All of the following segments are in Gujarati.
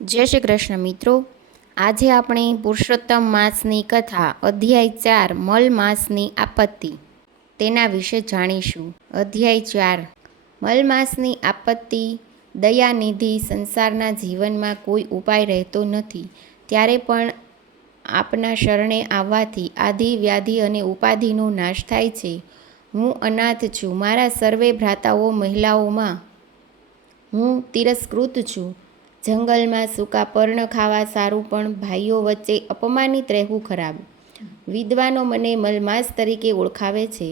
જય શ્રી કૃષ્ણ મિત્રો, આજે આપણે પુરુષોત્તમ માસની કથા અધ્યાય 4 મલ માસની આપત્તિ તેના વિશે જાણીશું। અધ્યાય 4 મલ માસની આપત્તિ। દયાનિધિ સંસારના જીવનમાં કોઈ ઉપાય રહેતો નથી, ત્યારે પણ આપના શરણે આવવાથી આધિ વ્યાધિ અને ઉપાધિનો નાશ થાય છે। હું અનાથ છું, મારા સર્વે ભ્રાતાઓ મહિલાઓમાં હું તિરસ્કૃત છું। જંગલમાં સૂકા પર્ણ ખાવા સારું, પણ ભાઈઓ વચ્ચે અપમાનિત રહેવું ખરાબ। વિદ્વાનો મને મલમાસ તરીકે ઓળખાવે છે।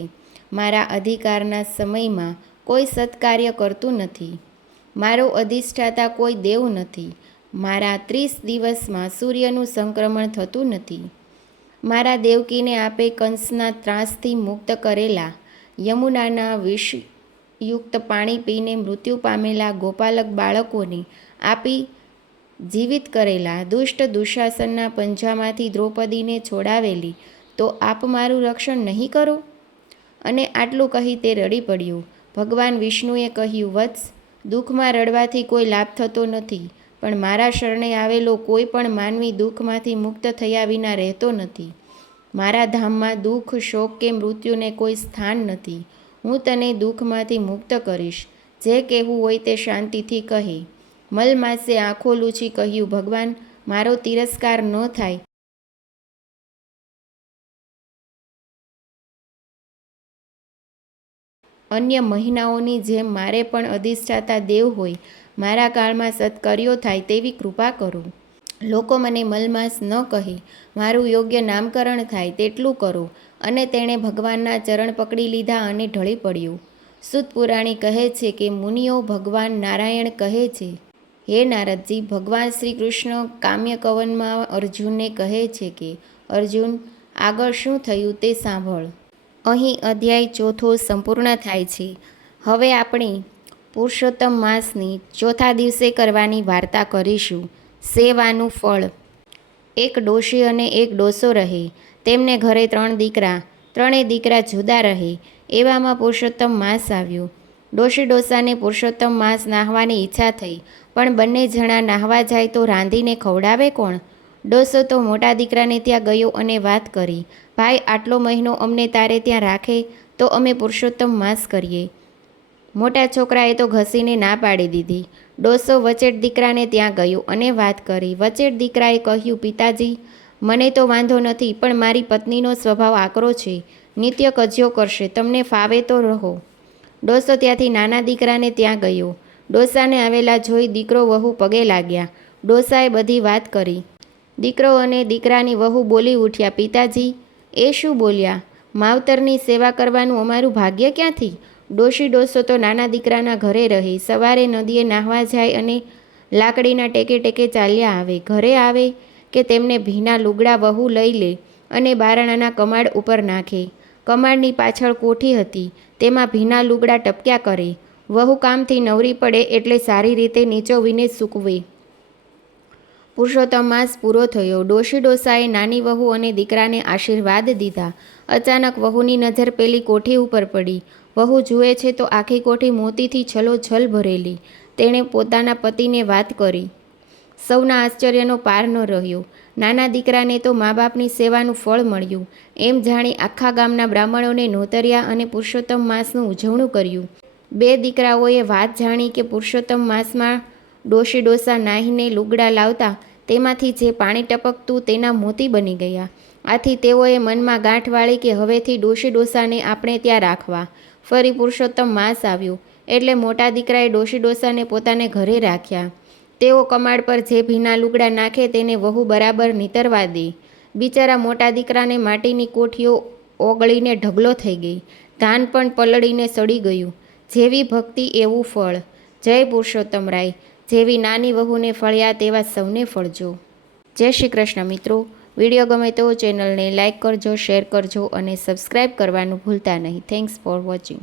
મારા અધિકારના સમયમાં કોઈ સત્કાર્ય કરતું નથી, મારો અધિષ્ઠાતા કોઈ દેવ નથી। મારા 30 દિવસમાં સૂર્યનું સંક્રમણ થતું નથી। મારા દેવકીને આપે કંસના ત્રાસથી મુક્ત કરેલા, યમુનાના વિષયુક્ત પાણી પીને મૃત્યુ પામેલા ગોપાલક બાળકોને આપી જીવિત કરેલા, દુષ્ટ દુશાસનના પંજામાંથી દ્રૌપદીને છોડાવેલી, તો આપ મારું રક્ષણ નહીં કરો? અને આટલું કહી તે રડી પડ્યો। ભગવાન વિષ્ણુએ કહ્યું, વત્સ, દુઃખમાં રડવાથી કોઈ લાભ થતો નથી, પણ મારા શરણે આવેલો કોઈ પણ માનવી દુઃખમાંથી મુક્ત થયા વિના રહેતો નથી। મારા ધામમાં દુઃખ, શોક કે મૃત્યુને કોઈ સ્થાન નથી। હું તને દુઃખમાંથી મુક્ત કરીશ। જે કહેવું હોય તે શાંતિથી કહે। મલમાસે આંખો લૂછી કહ્યું, ભગવાન, મારો તિરસ્કાર ન થાય અન્ય મહિનાઓની જેમ મારે પણ અધિષ્ઠાતા દેવ હોય, મારા કાળમાં સત્કર્યો થાય તેવી કૃપા કરો। લોકો મને મલમાસ ન કહે, મારું યોગ્ય નામકરણ થાય તેટલું કરો। અને તેણે ભગવાનના ચરણ પકડી લીધા અને ઢળી પડ્યો। સૂત પુરાણી કહે છે કે મુનિઓ ભગવાન નારાયણ કહે છે, હે નારદજી, ભગવાન શ્રી કૃષ્ણ કામ્યકવનમાં અર્જુનને કહે છે કે, અર્જુન, આગળ શું થયું તે સાંભળ। અહીં અધ્યાય 4 સંપૂર્ણ થાય છે। હવે આપણે પુરુષોત્તમ માસની ચોથા દિવસે કરવાની વાર્તા કરીશું। સેવાનું ફળ। એક ડોશી અને એક ડોસો રહે, તેમને ઘરે 3 દીકરા, ત્રણેય દીકરા જુદા રહે। એવામાં પુરુષોત્તમ માસ આવ્યો। ડોશી ડોસાને પુરુષોત્તમ માસ નાહવાની ઈચ્છા થઈ, પણ બંને જણા નાહવા જાય તો રાંધીને ખવડાવે કોણ? ડોસો તો મોટા દીકરાને ત્યાં ગયો અને વાત કરી, ભાઈ, આટલો મહિનો અમને તારે ત્યાં રાખે તો અમે પુરુષોત્તમ માસ કરીએ। મોટા છોકરાએ તો ઘસીને ના પાડી દીધી। ડોસો વચેટ દીકરાને ત્યાં ગયો અને વાત કરી। વચેટ દીકરાએ કહ્યું, પિતાજી, મને તો વાંધો નથી, પણ મારી પત્નીનો સ્વભાવ આકરો છે, નિત્ય કજ્યો કરશે, તમને ફાવે તો રહો। ડોસો ત્યાંથી નાના દીકરાને ત્યાં ગયો। ડોસાને આવેલા જોઈ દીકરો વહુ પગે લાગ્યા। ડોસાએ બધી વાત કરી। દીકરો અને દીકરાની વહુ બોલી ઉઠ્યા, પિતાજી, એ શું બોલ્યા? માવતરની સેવા કરવાનું અમારું ભાગ્ય ક્યાંથી? ડોશી ડોસો તો નાના દીકરાના ઘરે રહે, સવારે નદીએ નાહવા જાય અને લાકડીના ટેકે ટેકે ચાલ્યા આવે। ઘરે આવે કે તેમને ભીના લુગડા વહુ લઈ લે અને બારણાના કમાડ ઉપર નાખે। કમાડની પાછળ કોઠી હતી, તેમાં ભીના લુગડા ટપક્યા કરે। વહુ કામથી નવરી પડે એટલે સારી રીતે નીચોવીને સૂકવે। પુરુષોત્તમ માસ પૂરો થયો। ડોશી ડોસાએ નાની વહુ અને દીકરાને આશીર્વાદ દીધા। અચાનક વહુની નજર પેલી કોઠી ઉપર પડી। વહુ જુએ છે તો આખી કોઠી મોતીથી છલોછલ ભરેલી। તેણે પોતાના પતિને વાત કરી। સૌના આશ્ચર્યનો પાર ન રહ્યો। નાના દીકરાને તો મા બાપની સેવાનું ફળ મળ્યું, એમ જાણી આખા ગામના બ્રાહ્મણોને નોતર્યા અને પુરુષોત્તમ માસનું ઉજવણું કર્યું। 2 દીકરાઓએ વાત જાણી કે પુરુષોત્તમ માસમાં ડોશી ડોસા નાહીને લુગડા લાવતા, તેમાંથી જે પાણી ટપકતું તેના મોતી બની ગયા। આથી તેઓએ મનમાં ગાંઠ વાળી કે હવેથી ડોશી ડોસાને આપણે ત્યાં રાખવા। ફરી પુરુષોત્તમ માસ આવ્યો એટલે મોટા દીકરાએ ડોશી ડોસાને પોતાને ઘરે રાખ્યા। તેઓ કમાડ પર જે ભીના લુગડા નાખે તેને વહુ બરાબર નીતરવા દે। બિચારા મોટા દીકરાને માટીની કોઠીઓ ઓગળીને ઢગલો થઈ ગઈ, ધાન પણ પલળીને સડી ગયું। જેવી ભક્તિ એવું ફળ। જય પુરુષોત્તમ રાય। જેવી નાની વહુને ફળ્યા તેવા સૌને ફળજો। જય શ્રી કૃષ્ણ મિત્રો, વિડીયો ગમે તો ચેનલને લાઇક કરજો, શેર કરજો અને સબસ્ક્રાઈબ કરવાનું ભૂલતા નહીં। Thanks for watching.